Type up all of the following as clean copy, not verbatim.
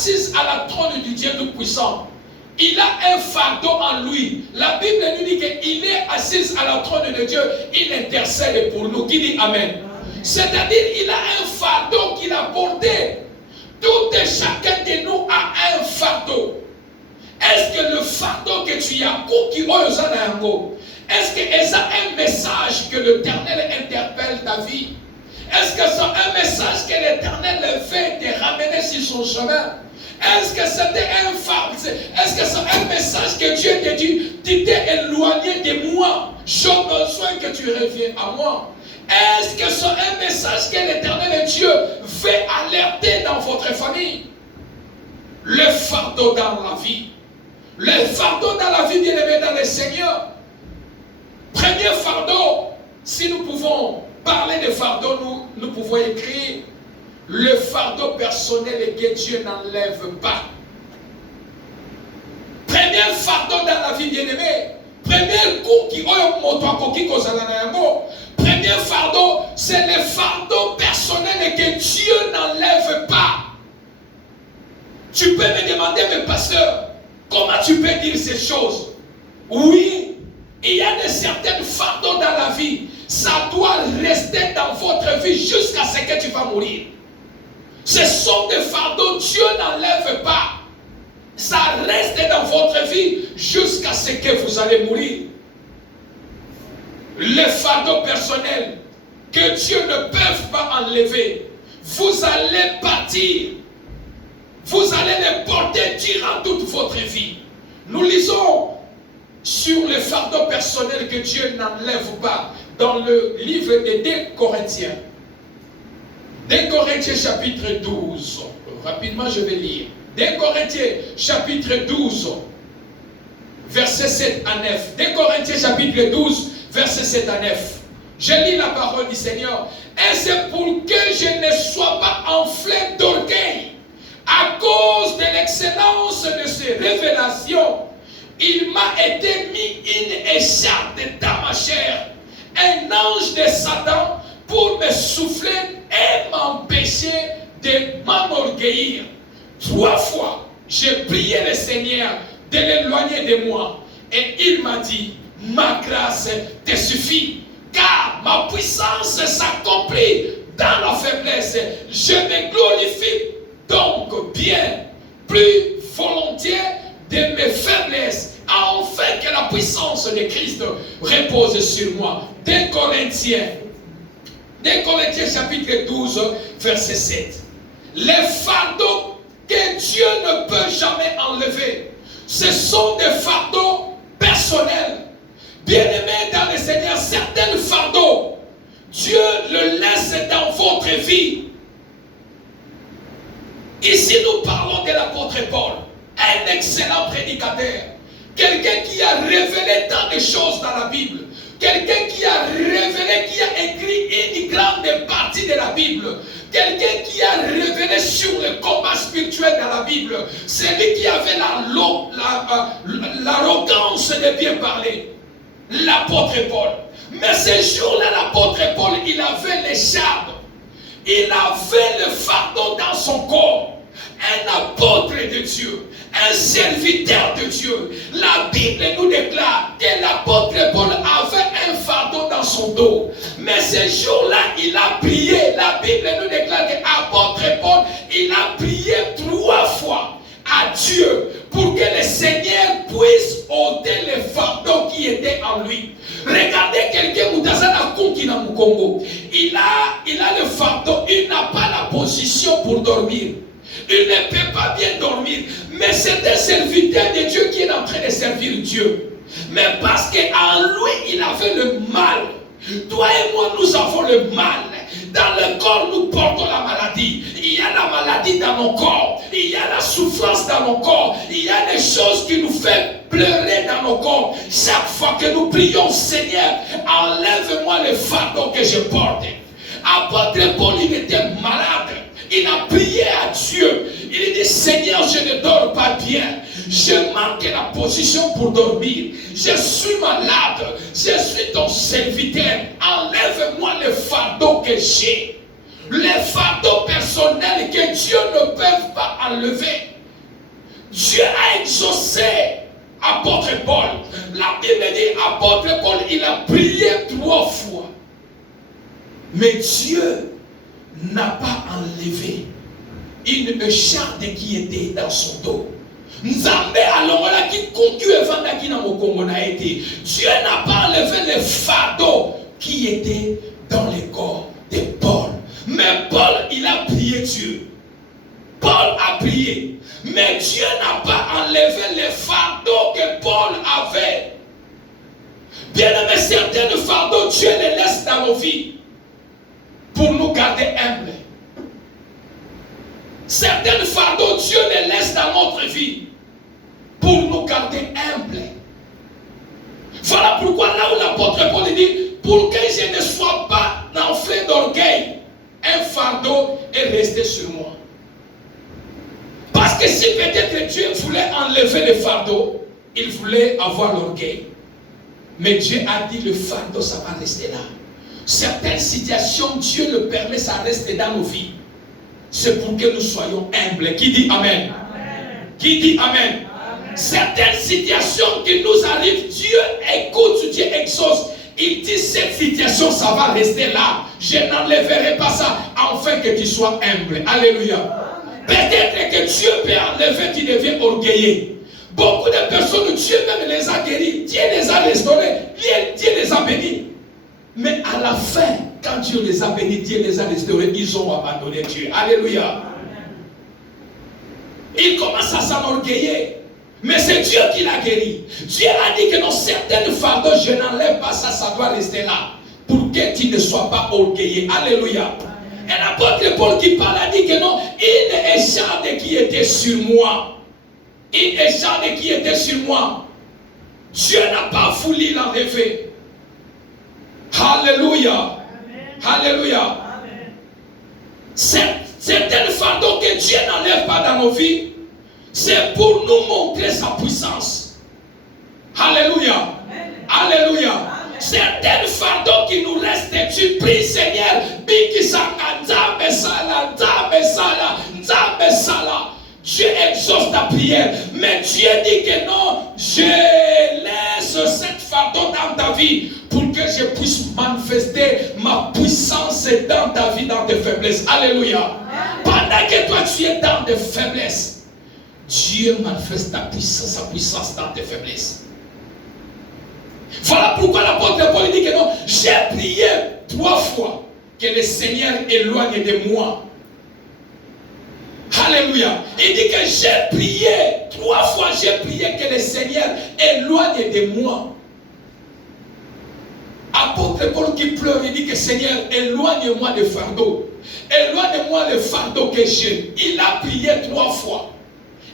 assis à la trône du Dieu Tout-Puissant. Il a un fardeau en lui. La Bible nous dit qu'il est assis à la trône de Dieu. Il intercède pour nous. Qui dit Amen? C'est-à-dire il a un fardeau qu'il a porté. Tout et chacun de nous a un fardeau. Est-ce que le fardeau que tu as, est-ce que c'est un message que l'Éternel interpelle ta vie? Est-ce que c'est un message que l'Éternel fait te ramener sur son chemin? Est-ce que c'était un fardeau? Est-ce que c'est un message que Dieu te dit, tu t'es éloigné de moi, j'ai besoin que tu reviennes à moi? Est-ce que c'est un message que l'Éternel Dieu veut alerter dans votre famille? Le fardeau dans la vie. Le fardeau dans la vie, bien aimé dans le Seigneur. Premier fardeau, si nous pouvons parler de fardeau, nous pouvons écrire le fardeau personnel que Dieu n'enlève pas. Premier fardeau dans la vie, bien aimé. Premier coup premier fardeau, c'est le fardeau personnel que Dieu n'enlève pas. Tu peux me demander, mais pasteur, comment tu peux dire ces choses? Oui, il y a de certains fardeaux dans la vie. Ça doit rester dans votre vie jusqu'à ce que tu vas mourir. Ce sont des fardeaux que Dieu n'enlève pas. Ça reste dans votre vie jusqu'à ce que vous allez mourir. Les fardeaux personnels que Dieu ne peut pas enlever, vous allez partir. Vous allez les porter durant toute votre vie. Nous lisons sur les fardeaux personnels que Dieu n'enlève pas dans le livre de 2 Corinthiens. 2 Corinthiens chapitre 12. Rapidement, je vais lire. 2 Corinthiens chapitre 12, verset 7 à 9. 2 Corinthiens chapitre 12, verset 7 à 9. Je lis la parole du Seigneur. Et c'est pour que je ne sois pas enflé d'orgueil à cause de l'excellence de ces révélations. Il m'a été mis une écharpe dans ma chair, un ange de Satan pour me souffler et m'empêcher de m'enorgueillir. 3 fois, j'ai prié le Seigneur de l'éloigner de moi. Et il m'a dit, ma grâce te suffit, car ma puissance s'accomplit dans la faiblesse. Je me glorifie donc bien plus volontiers de mes faiblesses, afin que la puissance de Christ repose sur moi. 2 Corinthiens chapitre 12, verset 7. Les fardeaux que Dieu ne peut jamais enlever, ce sont des fardeaux personnels. Bien-aimés dans le Seigneur, certains fardeaux, Dieu le laisse dans votre vie. Ici, nous parlons de l'apôtre Paul, un excellent prédicateur, quelqu'un qui a révélé tant de choses dans la Bible, quelqu'un qui a révélé, qui a écrit une grande partie de la Bible, quelqu'un qui a révélé sur le combat spirituel dans la Bible, celui qui avait l'arrogance de bien parler, l'apôtre Paul. Mais ce jour-là, l'apôtre Paul, il avait l'écharpe, il avait le fardeau dans son corps. Un apôtre de Dieu, un serviteur de Dieu. La Bible nous déclare que l'apôtre Paul avait un fardeau dans son dos. Mais ce jour-là, il a prié. La Bible nous déclare que l'apôtre Paul, il a prié 3 fois à Dieu pour que le Seigneur puisse ôter le fardeau qui était en lui. Regardez quelqu'un qui na Congo. Il a le fardeau, il n'a pas la position pour dormir. Il ne peut pas bien dormir. Mais c'est un serviteur de Dieu qui est en train de servir Dieu. Mais parce qu'en lui, il avait le mal. Toi et moi, nous avons le mal. Dans le corps, nous portons la maladie. Il y a la maladie dans nos corps. Il y a la souffrance dans nos corps. Il y a des choses qui nous font pleurer dans nos corps. Chaque fois que nous prions, Seigneur, enlève-moi le fardeau que je porte. Apôtre Paul, il était malade. Il a prié à Dieu. Il dit, Seigneur, je ne dors pas bien. Je manque la position pour dormir. Je suis malade. Je suis ton serviteur. Enlève-moi le fardeau que j'ai. les fardeaux personnels que Dieu ne peut pas enlever. Dieu a exaucé apôtre Paul. La Bible dit, apôtre Paul, il a prié 3 fois. Mais Dieu n'a pas enlevé une charde qui était dans son dos. Nzambe alongola qui conclut evanda qui na mokongo na été. Dieu n'a pas enlevé les fardeaux qui étaient dans le corps de Paul. Mais Paul, il a prié Dieu. Paul a prié. Mais Dieu n'a pas enlevé les fardeaux que Paul avait. Bien aimé, certains fardeaux, Dieu les laisse dans nos vies pour nous garder humbles. Certains fardeaux, Dieu les laisse dans notre vie pour nous garder humbles. Voilà pourquoi là où l'apôtre Paul dit, pour que je ne sois pas enflé d'orgueil, un fardeau est resté sur moi. Parce que si peut-être Dieu voulait enlever le fardeau, il voulait avoir l'orgueil. Mais Dieu a dit, le fardeau, ça va rester là. Certaines situations, Dieu le permet, ça reste dans nos vies. C'est pour que nous soyons humbles. Qui dit Amen? Amen. Qui dit Amen? Amen. Certaines situations qui nous arrivent, Dieu écoute, Dieu exauce. Il dit, cette situation, ça va rester là. Je n'enlèverai pas ça, afin que tu sois humble. Alléluia. Peut-être que Dieu peut enlever, tu deviens orgueilleux. Beaucoup de personnes, Dieu même les a guéris. Dieu les a restaurés. Dieu les a bénis. Mais à la fin, quand Dieu les a bénis, Dieu les a restaurés, ils ont abandonné Dieu. Alléluia. Ils commencent à s'enorgueiller. Mais c'est Dieu qui l'a guéri. Dieu a dit que dans certaines fardeaux, je n'enlève pas ça, ça doit rester là. Pour que tu ne sois pas orgueilleux. Alléluia. Et l'apôtre Paul qui parle a dit que non, une écharde qui était sur moi. Une écharde qui était sur moi. Dieu n'a pas voulu l'enlever. Alléluia. Alléluia. Certains fardeaux que Dieu n'enlève pas dans nos vies, c'est pour nous montrer sa puissance. Alléluia. Alléluia. Certains fardeaux qui nous restent, tu pries Seigneur, Dieu exauce ta prière, mais Dieu dit que non, je laisse cette fardeau dans ta vie pour que je puisse manifester ma puissance dans ta vie, dans tes faiblesses. Alléluia. Pendant que toi tu es dans tes faiblesses, Dieu manifeste sa puissance dans tes faiblesses. Voilà pourquoi l'apôtre Paul dit que non, j'ai prié 3 fois que le Seigneur éloigne de moi. Alléluia. Il dit que j'ai prié 3 fois, j'ai prié que le Seigneur éloigne de moi. Apôtre Paul qui pleure, il dit que Seigneur, éloigne-moi des fardeaux. Éloigne-moi les fardeaux que j'ai. Il a prié 3 fois.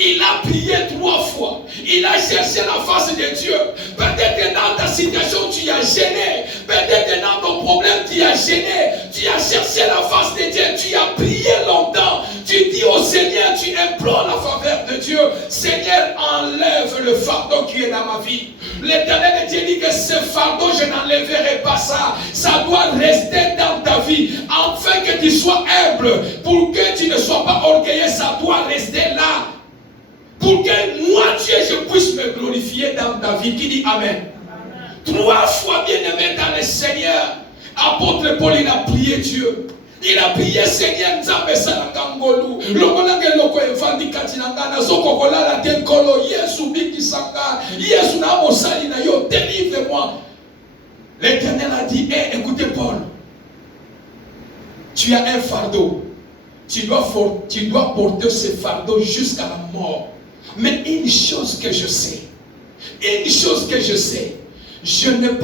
Il a prié 3 fois. Il a cherché la face de Dieu. Peut-être dans ta situation, tu as gêné. Peut-être dans ton problème, tu as gêné. Tu as cherché la face de Dieu. Tu as prié longtemps. Tu dis au Seigneur, tu implores la faveur de Dieu. Seigneur, enlève le fardeau qui est dans ma vie. L'Éternel Dieu dit que ce fardeau, je n'enlèverai pas ça. Ça doit rester dans ta vie. Afin que tu sois humble. Pour que tu ne sois pas orgueilleux, ça doit rester là. Pour que moi, Dieu, je puisse me glorifier dans ta vie. Qui dit Amen? 3 fois bien aimé dans le Seigneur. Apôtre Paul, il a prié Dieu. Il a prié Seigneur Nzambe Salangangolu. Lokolanga loko evandi katinanga na sokokola la tenkolo Yesu bikisanga. Yesu na mosali na yo, délivre-moi. L'Éternel a dit, écoutez Paul, tu as un fardeau. Tu dois porter ce fardeau jusqu'à la mort. Mais une chose que je sais, je ne peux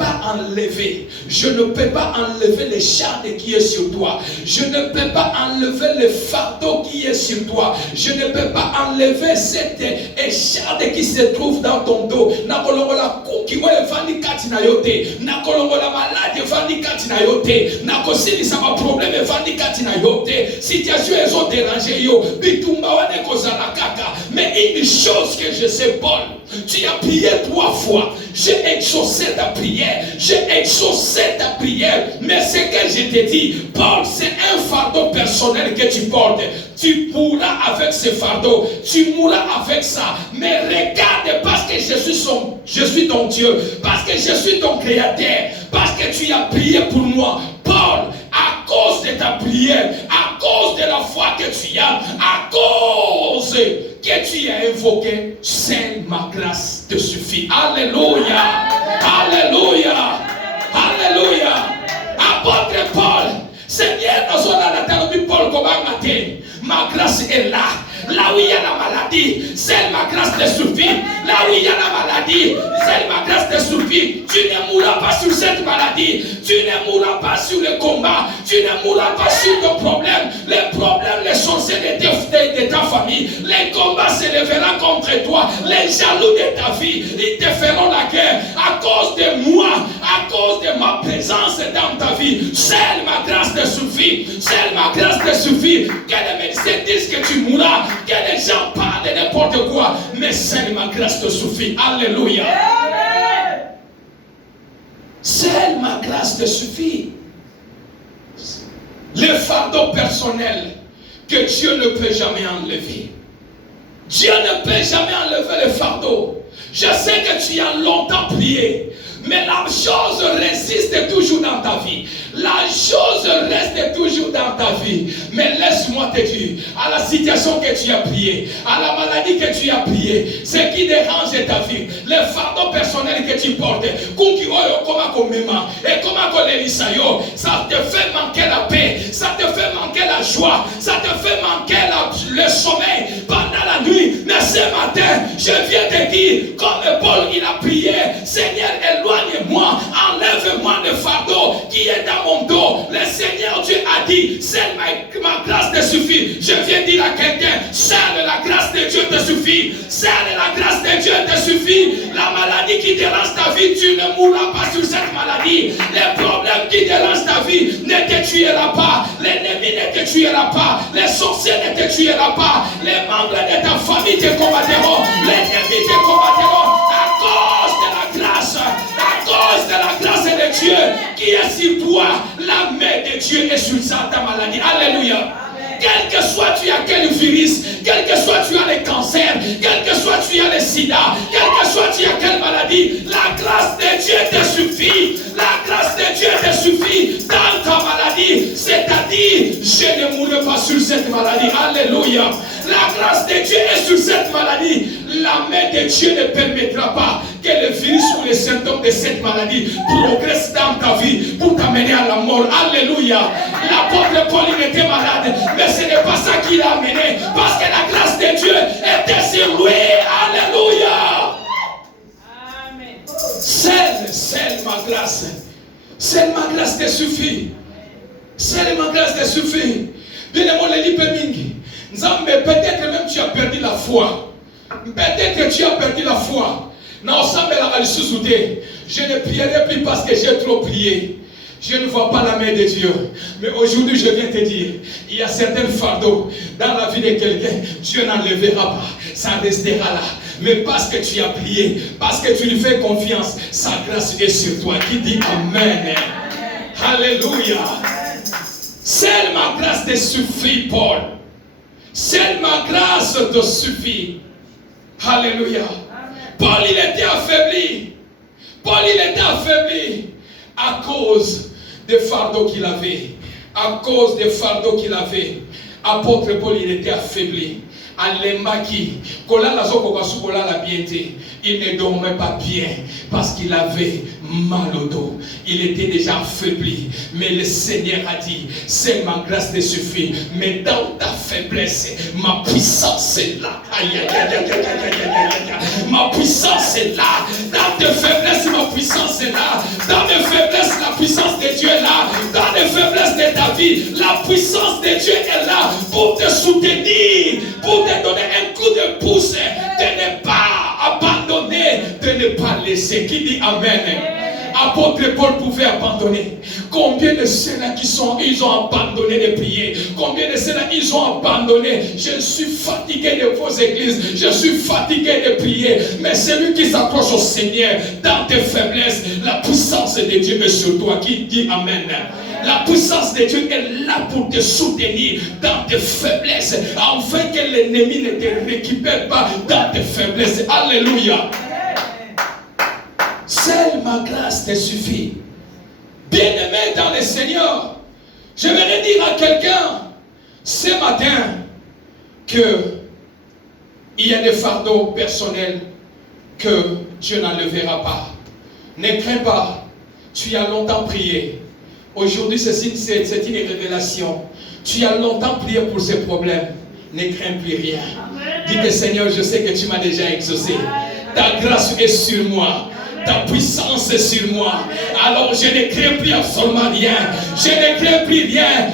pas enlever le charde qui est sur toi. Je ne peux pas enlever le fardeau qui est sur toi. Je ne peux pas enlever cette écharde qui se trouve dans ton dos. Nakolongola kukiwa evandi kati na yote. Nakolongola malade evandi kati na yote. Nakosilisa ma problème evandi kati na yote. Situation ezo déranger yo. Bitumba wane kozala kaka. Mais une chose que je sais, Paul, Tu as prié 3 fois. J'ai exaucé ta prière. J'ai exaucé ta prière. Mais ce que je t'ai dit, Paul, c'est un fardeau personnel que tu portes. Tu pourras avec ce fardeau. Tu mourras avec ça. Mais regarde, parce que je suis ton Dieu. Parce que je suis ton Créateur. Parce que tu as prié pour moi. Paul, à cause de ta prière, à cause de la foi que tu as, à cause que tu as invoqué, seule ma grâce te suffit. Alléluia. Alléluia. Alléluia. Apôtre Paul, Seigneur, nous avons la terre Paul comme un matin. Ma grâce est là. Là où il y a la maladie, seule ma grâce te suffit. Là où il y a la maladie, seule ma grâce te suffit. Tu ne mourras pas sur cette maladie. Tu ne mourras pas sur le combat. Tu ne mourras pas sur ton problème. Les problèmes, les sorciers de ta famille. Les combats se lèveront contre toi. Les jaloux de ta vie, ils te feront la guerre. À cause de moi, à cause de ma présence dans ta vie. Seule ma grâce te suffit. Seule ma grâce te suffit. Que les médecins disent que tu mourras. Que les gens parlent de n'importe quoi, mais seule ma grâce te suffit. Alléluia. Seule ma grâce te suffit. Le fardeau personnel que Dieu ne peut jamais enlever. Dieu ne peut jamais enlever le fardeau. Je sais que tu as longtemps prié, mais la chose résiste toujours dans ta vie. La chose reste toujours dans ta vie. Mais laisse-moi te dire, à la situation que tu as prié, à la maladie que tu as prié, ce qui dérange ta vie, le fardeau personnel que tu portes, et ça te fait manquer la paix, ça te fait manquer la joie, ça te fait manquer le sommeil pendant la nuit. Mais ce matin, je viens te dire, comme Paul il a prié, Seigneur, éloigne-moi, enlève-moi le fardeau qui est dans mon dos. Le Seigneur Dieu a dit, seule ma grâce te suffit. Je viens dire à quelqu'un, seule la grâce de Dieu te suffit. Seule la grâce de Dieu te suffit. La maladie qui dérange ta vie, tu ne mourras pas sur cette maladie. Les problèmes qui dérangent ta vie ne te tuera pas. L'ennemi ne te tuera pas. Les sorciers ne te tuera pas. Les membres de ta famille te combattront. L'ennemi te combattront à cause de la grâce. À cause de la grâce de Dieu qui est sur toi, la main de Dieu est sur ta maladie. Alléluia. Quel que soit tu as quel virus, quel que soit tu as le cancer, quel que soit tu as le sida, quel que soit tu as quelle maladie, la grâce de Dieu te suffit. La grâce de Dieu te suffit dans ta maladie. C'est-à-dire, je ne mourrai pas sur cette maladie. Alléluia. La grâce de Dieu est sur cette maladie. La main de Dieu ne permettra pas que le virus ou les symptômes de cette maladie progressent dans ta vie pour t'amener à la mort. Alléluia. L'apôtre Paul il était malade, mais ce n'est pas ça qui l'a amené, parce que la grâce de Dieu était sur lui. Alléluia. Amen. Seule ma grâce. Seule ma grâce te suffit. Seule ma grâce te suffit. Bien-aimé, les lipemingi. Peut-être même tu as perdu la foi. Peut-être que tu as perdu la foi. Je ne prierai plus parce que j'ai trop prié. Je ne vois pas la main de Dieu. Mais aujourd'hui, je viens te dire, il y a certains fardeaux dans la vie de quelqu'un. Dieu n'enlèvera pas. Ça restera là. Mais parce que tu as prié, parce que tu lui fais confiance, sa grâce est sur toi. Qui dit Amen. Alléluia. Seule ma grâce te suffit, Paul. Seule ma grâce te suffit. Alléluia. Paul, il était affaibli. Paul, il était affaibli à cause des fardeaux qu'il avait. À cause des fardeaux qu'il avait. Apôtre Paul, il était affaibli. Alembaki, il ne dormait pas bien parce qu'il avait mal au dos. Il était déjà affaibli. Mais le Seigneur a dit, c'est ma grâce te suffit. Mais dans ta faiblesse, ma puissance est là. Ma puissance est là. Dans tes faiblesses, ma puissance est là. Dans tes faiblesses, la puissance de Dieu est là. Dans les faiblesses de ta vie, la puissance de Dieu est là pour te soutenir, pour te donner un coup de pouce, de ne pas abandonner, de ne pas laisser. Qui dit Amen? Apôtre Paul pouvait abandonner. Combien de ceux-là ils ont abandonné de prier? Combien de ceux-là ils ont abandonné? Je suis fatigué de vos églises. Je suis fatigué de prier. Mais celui qui s'approche au Seigneur dans tes faiblesses, la puissance de Dieu est sur toi. Qui dit Amen? La puissance de Dieu est là pour te soutenir dans tes faiblesses, afin que l'ennemi ne te récupère pas dans tes faiblesses. Alléluia. Seule ma grâce te suffit. Bien-aimé dans le Seigneur, je vais dire à quelqu'un ce matin que il y a des fardeaux personnels que Dieu n'enlèvera pas. Ne crains pas. Tu as longtemps prié. Aujourd'hui, c'est une révélation. Tu as longtemps prié pour ces problèmes. Ne crains plus rien. Dis que Seigneur, je sais que tu m'as déjà exaucé. Ta grâce est sur moi. Ta puissance est sur moi. Alors je ne crains plus absolument rien. Je ne crains plus rien.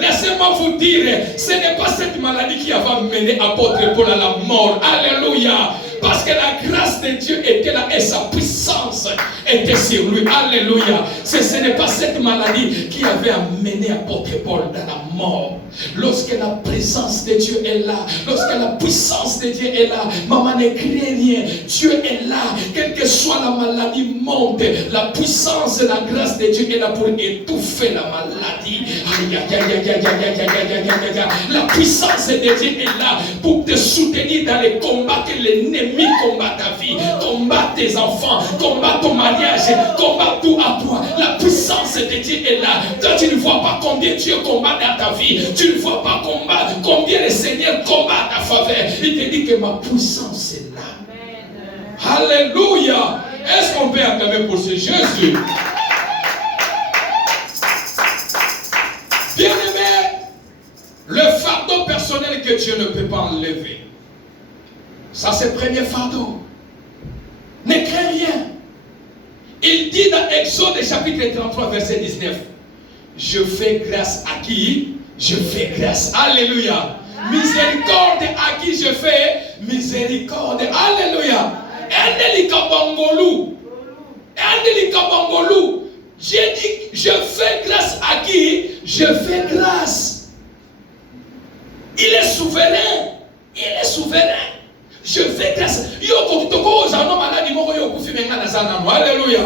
Laissez-moi vous dire, ce n'est pas cette maladie qui va mener apôtre Paul à la mort. Alléluia. Parce que la grâce de Dieu était là et sa puissance était sur lui. Alléluia. Ce n'est pas cette maladie qui avait amené apôtre Paul dans la mort. Lorsque la présence de Dieu est là, lorsque la puissance de Dieu est là, maman ne craint rien. Dieu est là. Quelle que soit la maladie monte, la puissance et la grâce de Dieu est là pour étouffer la maladie. La puissance de Dieu est là pour te soutenir dans les combats que l'ennemi combat ta vie, combat tes enfants, combat ton mariage, combat tout à toi. La puissance de Dieu est là. Toi, tu ne vois pas combien Dieu combat dans ta vie. Tu ne vois pas combien le Seigneur combat à ta faveur. Il te dit que ma puissance est là. Amen. Alléluia. Est-ce qu'on peut acclamer pour ce Jésus? Bien-aimé, le fardeau personnel que Dieu ne peut pas enlever. Ça, c'est le premier fardeau. Ne crains rien. Il dit dans Exode chapitre 33, verset 19. Je fais grâce à qui? Je fais grâce. Alléluia. Miséricorde à qui je fais miséricorde. Alléluia. J'ai dit, je fais grâce à qui? Je fais grâce. Il est souverain. Il est souverain. Je fais grâce. Alléluia.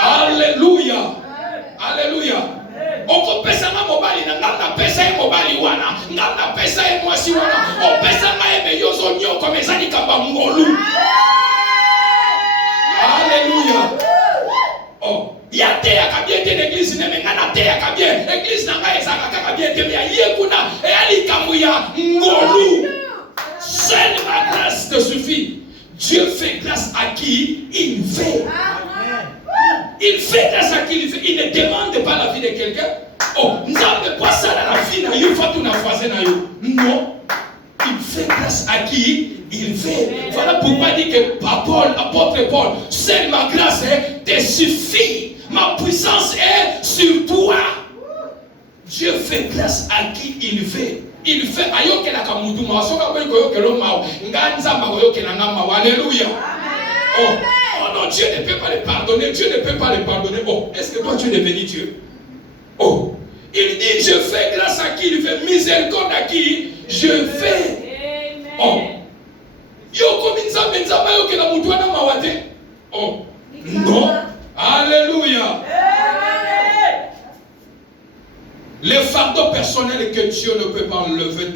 Alléluia. Alléluia. Oko pesa na mobali na ngana pesa e mobali wana ngana pesa e mwasi wana o pesa na e beyozo nyoko mezani kaba ngolu. Alléluia. Oh, ya te akabiete l'église ne mengana te akabie église na ngai ezaka akabiete ya yekuna e ali kamuya ngolu. Seule ma grâce te suffit. Dieu fait grâce à qui il veut. Il fait grâce à qui il veut. Il ne demande pas la vie de quelqu'un. Oh, nous n'avons pas ça dans la vie. Non. Il fait grâce à qui il veut. Voilà pourquoi il dit que apôtre Paul, seule ma grâce te suffit. Ma puissance est sur toi. Dieu fait grâce à qui il veut. Il fait ayoke la kamuduma soka ko yoke lo mao nganza ma yoke na ngama. Alléluia. Oh non, Dieu ne peut pas les pardonner. Dieu ne peut pas les pardonner. Oh, est-ce que toi tu es devenu Dieu? Oh, il dit je fais grâce à qui il fait miséricorde à qui je fais. Oh, yoko minza ma yoke na mutu na mawate. Oh, non. Alléluia. Les fardeaux personnels que Dieu ne peut pas enlever.